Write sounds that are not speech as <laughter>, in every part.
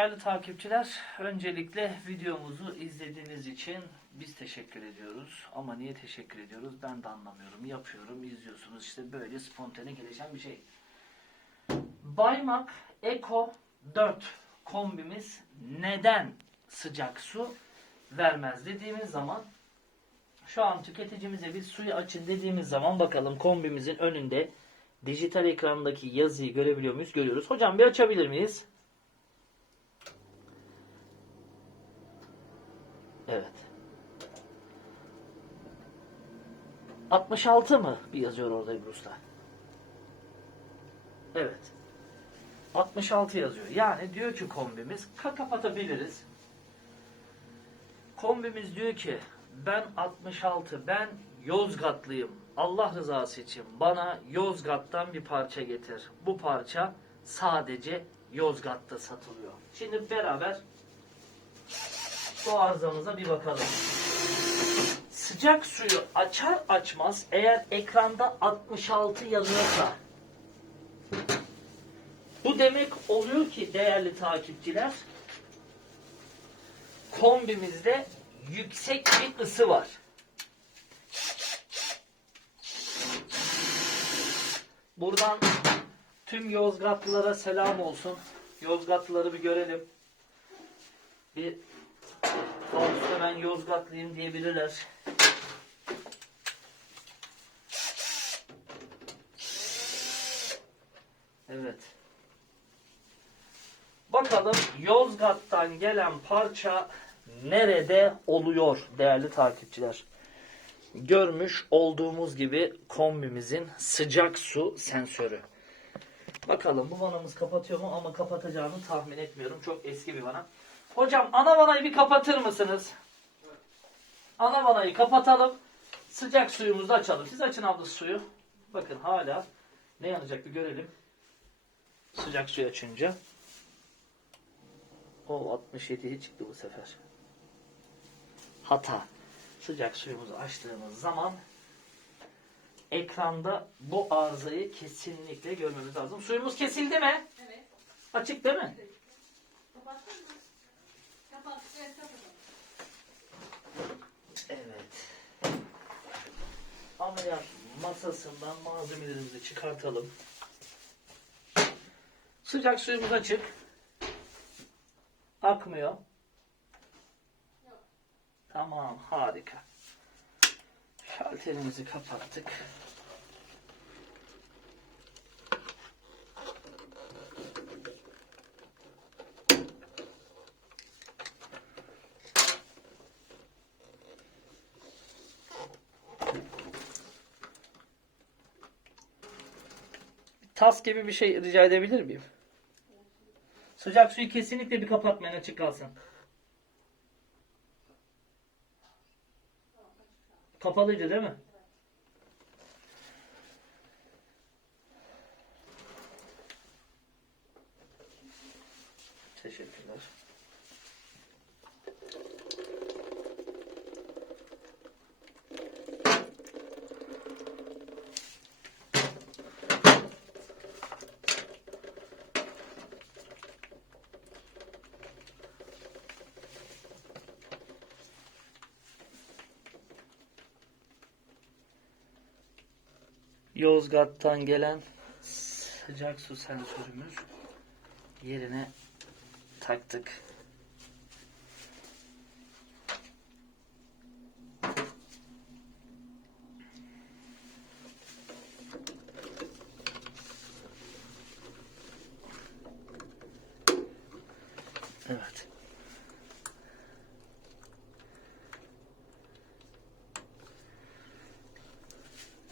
değerli takipçiler, öncelikle videomuzu izlediğiniz için biz teşekkür ediyoruz. Ama niye teşekkür ediyoruz ben de anlamıyorum. Yapıyorum, izliyorsunuz. İşte böyle spontane gelişen bir şey. Baymak Eco 4 kombimiz neden sıcak su vermez dediğimiz zaman şu an tüketicimize bir suyu açın dediğimiz zaman bakalım kombimizin önünde dijital ekrandaki yazıyı görebiliyor muyuz? Görüyoruz. Hocam bir açabilir miyiz? Evet. 66 mı? Bir yazıyor orada Ebru Usta. Evet. 66 yazıyor. Yani diyor ki kombimiz ka kapatabiliriz. Kombimiz diyor ki ben 66 ben Yozgatlıyım. Allah rızası için bana Yozgat'tan bir parça getir. Bu parça sadece Yozgat'ta satılıyor. Şimdi beraber bu arızamıza bir bakalım. Sıcak suyu açar açmaz eğer ekranda 66 yazıyorsa bu demek oluyor ki değerli takipçiler kombimizde yüksek bir ısı var. Buradan tüm Yozgatlılara selam olsun. Yozgatlıları bir görelim. Bir Olsun ben Yozgatlıyım diyebilirler. Evet. Bakalım Yozgat'tan gelen parça nerede oluyor değerli takipçiler? Görmüş olduğumuz gibi kombimizin sıcak su sensörü. Bakalım bu vanamız kapatıyor mu ama kapatacağını tahmin etmiyorum. Çok eski bir vana. Hocam ana vanayı bir kapatır mısınız? Ana vanayı kapatalım. Sıcak suyumuzu açalım. Siz açın abla suyu. Bakın hala ne yanacak bir görelim. Sıcak suyu açınca. O 67'ye çıktı bu sefer. Hata. Sıcak suyumuzu açtığımız zaman ekranda bu arızayı kesinlikle görmemiz lazım. Suyumuz kesildi mi? Evet. Açık değil mi? Kapattın mı? Evet. Ameliyat masasından malzemelerimizi çıkartalım. Sıcak suyumuz açık. Akmıyor. Yok. Tamam harika. Şalterimizi kapattık. Tas gibi bir şey rica edebilir miyim? Sıcak suyu kesinlikle bir kapatmayın açık kalsın. Kapalıydı değil mi? Teşekkürler. Yozgat'tan gelen sıcak su sensörümüz yerine taktık. Evet.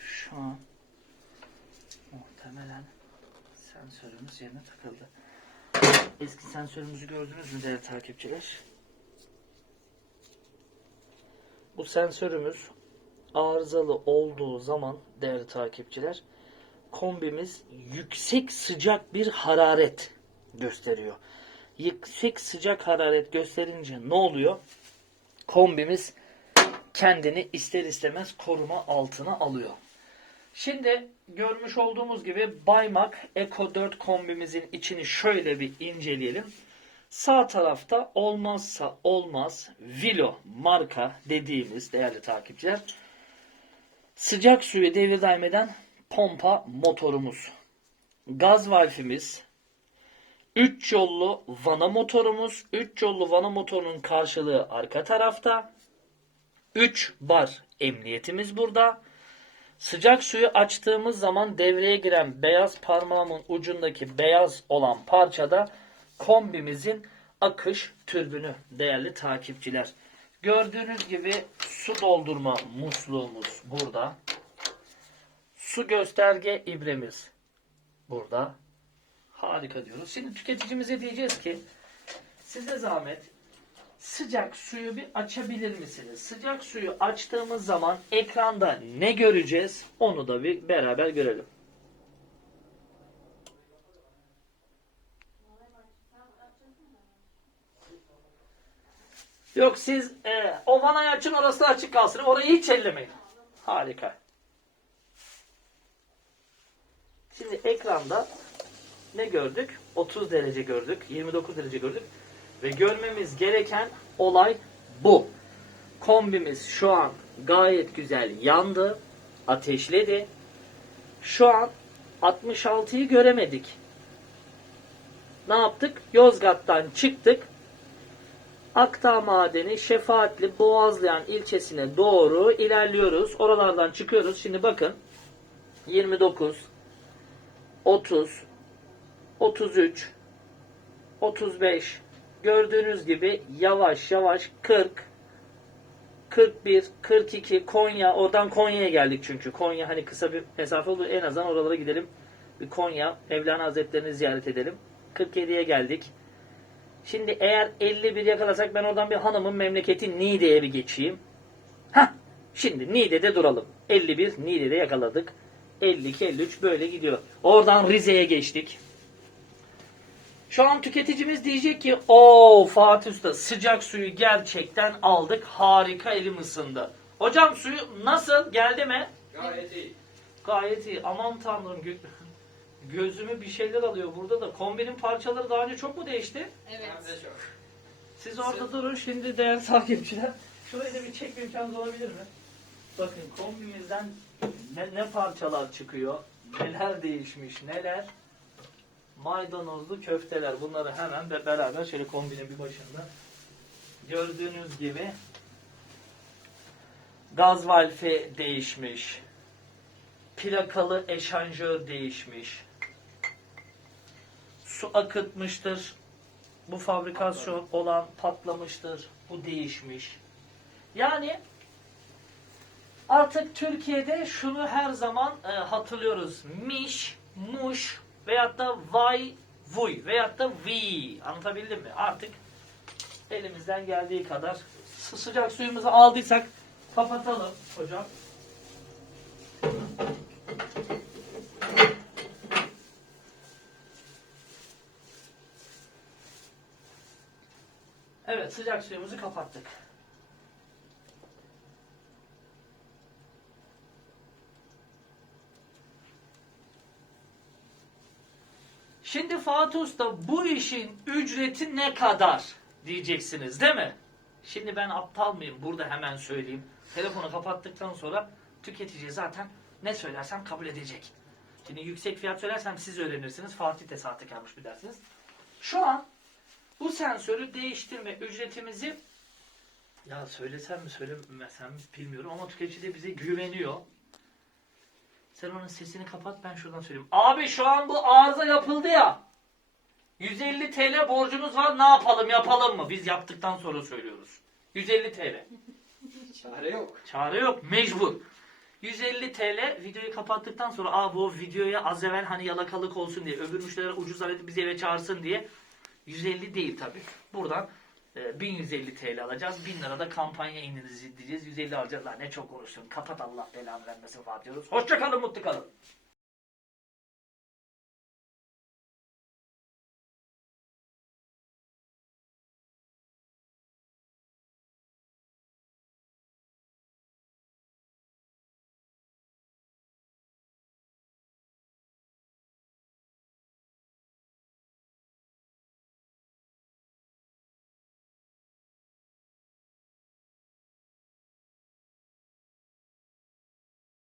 Şu an sensörümüz yerine takıldı. Eski sensörümüzü gördünüz mü değerli takipçiler? Bu sensörümüz arızalı olduğu zaman değerli takipçiler kombimiz yüksek sıcak bir hararet gösteriyor. Yüksek sıcak hararet gösterince ne oluyor? Kombimiz kendini ister istemez koruma altına alıyor. Şimdi görmüş olduğumuz gibi Baymak Eco 4 kombimizin içini şöyle bir inceleyelim. Sağ tarafta olmazsa olmaz Vilo marka dediğimiz değerli takipçiler sıcak suyu devir daim pompa motorumuz. Gaz valfimiz, 3 yollu vana motorumuz. 3 yollu vana motorunun karşılığı arka tarafta. 3 bar emniyetimiz burada. Sıcak suyu açtığımız zaman devreye giren beyaz parmağımın ucundaki beyaz olan parçada kombimizin akış türbünü değerli takipçiler. Gördüğünüz gibi su doldurma musluğumuz burada. Su gösterge ibremiz burada. Harika diyoruz. Şimdi tüketicimize diyeceğiz ki size zahmet sıcak suyu bir açabilir misiniz? Sıcak suyu açtığımız zaman ekranda ne göreceğiz? Onu da bir beraber görelim. Yok siz e, o vanayı açın orası açık kalsın. Orayı hiç ellemeyin. Harika. Şimdi ekranda ne gördük? 30 derece gördük, 29 derece gördük. Ve görmemiz gereken olay bu. Kombimiz şu an gayet güzel yandı, ateşledi. Şu an 66'yı göremedik. Ne yaptık? Yozgat'tan çıktık. Akdağ Madeni Şefaatli Boğazlayan ilçesine doğru ilerliyoruz. Oralardan çıkıyoruz. Şimdi bakın 29 30 33 35 gördüğünüz gibi yavaş yavaş 40 41 42 Konya. Oradan Konya'ya geldik çünkü. Konya hani kısa bir mesafe oldu. En azından oralara gidelim. Bir Konya Mevlana Hazretlerini ziyaret edelim. 47'ye geldik. Şimdi eğer 51 yakalasak ben oradan bir hanımın memleketi Niğde'ye bir geçeyim. Hah şimdi Niğde'de duralım. 51 Niğde'de yakaladık. 52 53 böyle gidiyor. Oradan Rize'ye geçtik şu an tüketicimiz diyecek ki o Fatih Usta sıcak suyu gerçekten aldık. Harika elim ısındı. Hocam suyu nasıl? Geldi mi? Gayet iyi. Gayet iyi. Aman tanrım gö- <laughs> gözümü bir şeyler alıyor burada da. Kombinin parçaları daha önce çok mu değişti? Evet. Hem de çok. Siz orada durun şimdi değerli takipçiler. Şurayı da bir çekme imkanınız olabilir mi? Bakın kombimizden ne, ne parçalar çıkıyor. Neler değişmiş neler. Maydanozlu köfteler. Bunları hemen de beraber şöyle kombinin bir başında. Gördüğünüz gibi gaz valfi değişmiş. Plakalı eşanjör değişmiş. Su akıtmıştır. Bu fabrikasyon olan patlamıştır. Bu değişmiş. Yani artık Türkiye'de şunu her zaman e, hatırlıyoruz. Miş, muş veyahut da vay, vuy veyahut da vi. Anlatabildim mi? Artık elimizden geldiği kadar sı- sıcak suyumuzu aldıysak kapatalım hocam. Evet sıcak suyumuzu kapattık. Şimdi Fatih Usta bu işin ücreti ne kadar diyeceksiniz değil mi? Şimdi ben aptal mıyım? Burada hemen söyleyeyim. Telefonu kapattıktan sonra tüketici zaten ne söylersem kabul edecek. Şimdi yüksek fiyat söylersem siz öğrenirsiniz. Fatih de sahtekarmış bir dersiniz. Şu an bu sensörü değiştirme ücretimizi ya söylesem mi söylemesem mi bilmiyorum ama tüketici de bize güveniyor. Sen onun sesini kapat ben şuradan söyleyeyim. Abi şu an bu arıza yapıldı ya. 150 TL borcunuz var ne yapalım yapalım mı? Biz yaptıktan sonra söylüyoruz. 150 TL. <laughs> Çare yok. Çare yok mecbur. 150 TL videoyu kapattıktan sonra aa bu videoya az evvel hani yalakalık olsun diye öbür müşteriler ucuz alet bizi eve çağırsın diye 150 değil tabii. Buradan 1150 TL alacağız. 1000 lira da kampanya indireceğiz diyeceğiz. 150 alacağız. Lan ne çok konuştun. Kapat Allah belanı vermesin Fatih diyoruz. Hoşça kalın mutlu kalın.